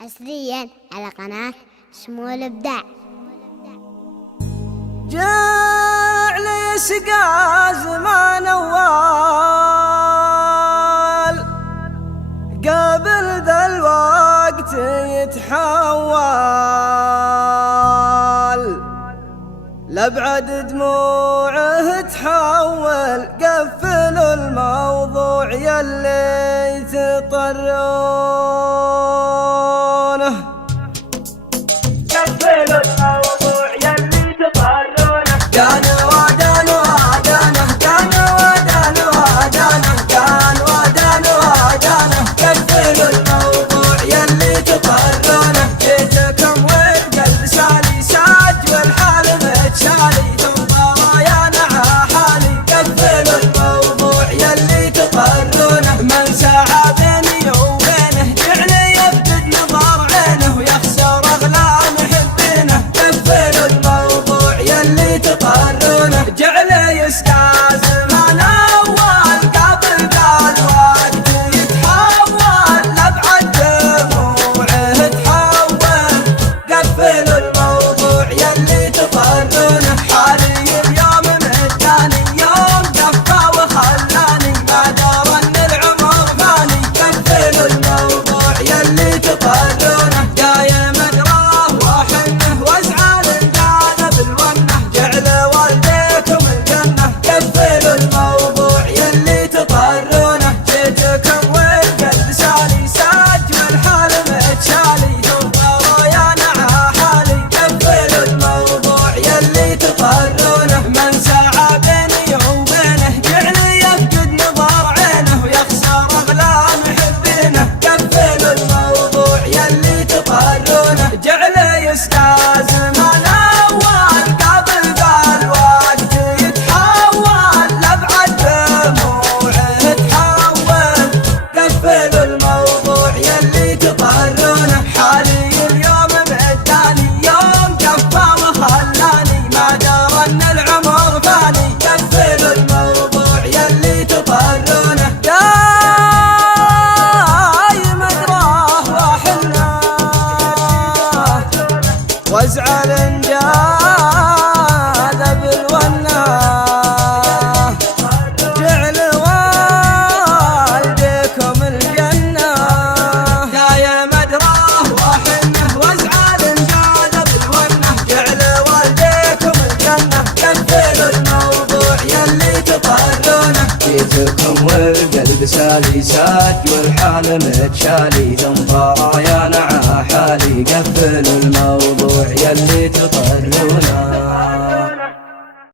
حصريا على قناة سمو الإبداع. جعل سقى زمان أول قبل ذا الوقت يتحول لأبعد دموعه تحول. قفلوا الموضوع يلي تطرونه، قفلوا الموضوع يلي تطرونه. كان وعدان وعدانه، كان وعدان وعدانه، كان وعدان وعدانه. قفلوا الموضوع يلي تطرونه. جيتكم والقلب سالي ساج والحال متشالي تنظرايانا حالي. قفلوا الموضوع يلي تطرونه. من سعى بيني وبينه جعلي يفقد نظر عينه ويخسر اغلى محبينه. قفلوا الموضوع يلي تطرونه. جعلي يسقى زمان اول قبل ذا الوقت يتحول لأبعد دموعه تحول. قفلوا الموضوع يلي تطرونه. حالي اليوم مداني يوم دفى وخلاني ما دار ان العمر فاني. قفلوا الموضوع يلي تطرونه. دايم اقراه واحنه وازعل الجانب بالونه. جعل والديكم الجنه. قفلوا الموضوع يلي تطرونه. جيتكم والقلب سالي ساج والحال متشالي تنظرايانا حالي. قفلوا الموضوع يلي تطرونه. من سعى بيني وبينه جعلي يفقد نظر عينه ويخسر اغلى محبينه. قفلوا الموضوع يلي تطرونه. جعلي يسقى زمان اول قبل ذا الوقت يتحول لأبعد دموعه تحول. قفلوا الموضوع يلي تطرونه. حالي اليوم مداني يوم كفى وخلاني ما دار ان العمر فاني. قفلوا الموضوع يلي تطرونه. دايم اقراه واحنه وازعل ان جاذب الونه. جعل والديكم الجنه. دايم ادراه واحنه وازعل ان جاذب الونه. جعل والديكم الجنه. قفلوا الموضوع يلي تطرونه. جيتكم والقلب سالي ساج والحال متشالي تنظرايانا حالي. قفلوا الموضوع